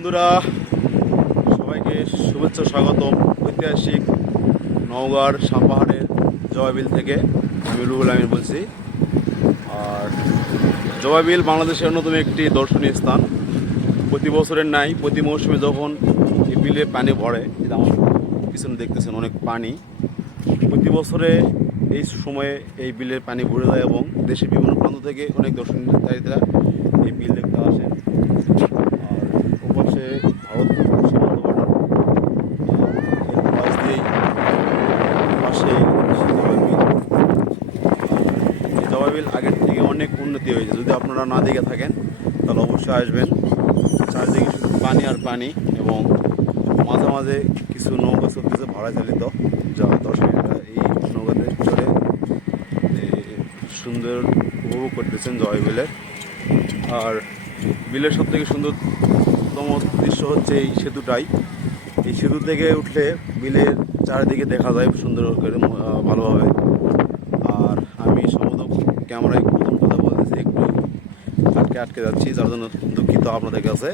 বন্ধুরা, সবাইকে শুভেচ্ছা, স্বাগতম। ঐতিহাসিক নওগাঁর সাপাহারের জয়বিল থেকে আমি রুহুল আমির বলছি। আর জয়বিল বাংলাদেশের অন্যতম একটি দর্শনীয় স্থান। প্রতি বছরের নাই প্রতি মৌসুমে যখন এই বিলে পানি ভরে যেটা আমার পিছনে দেখতেছেন অনেক পানি, প্রতি বছরে এই সময়ে এই বিলের পানি ভরে যায় এবং দেশের বিভিন্ন প্রান্ত থেকে অনেক দর্শনকারীরা এই বিল দেখতে আসেন জবাবিল আগের থেকে অনেক উন্নতি হয়েছে। যদি আপনারা না দেখে থাকেন, তাহলে অবশ্যই আসবেন। চারদিকে শুধু পানি আর পানি এবং মাঝে মাঝে কিছু নৌকা চলতেছে ভাড়া চালিত, যা দর্শকরা এই নৌকাতে চড়ে সুন্দর উপভোগ করতেছেন জয় বিলের আর বিলের সব থেকে সুন্দরতম দৃশ্য হচ্ছে এই সেতুটাই। এই সেতু থেকে উঠলে বিলের চারিদিকে দেখা যায় সুন্দর করে ভালোভাবে। ক্যামেরায় প্রথম কথা বলতেছি একটু আটকে আটকে যাচ্ছি যার জন্য দুঃখিত আপনাদের কাছে।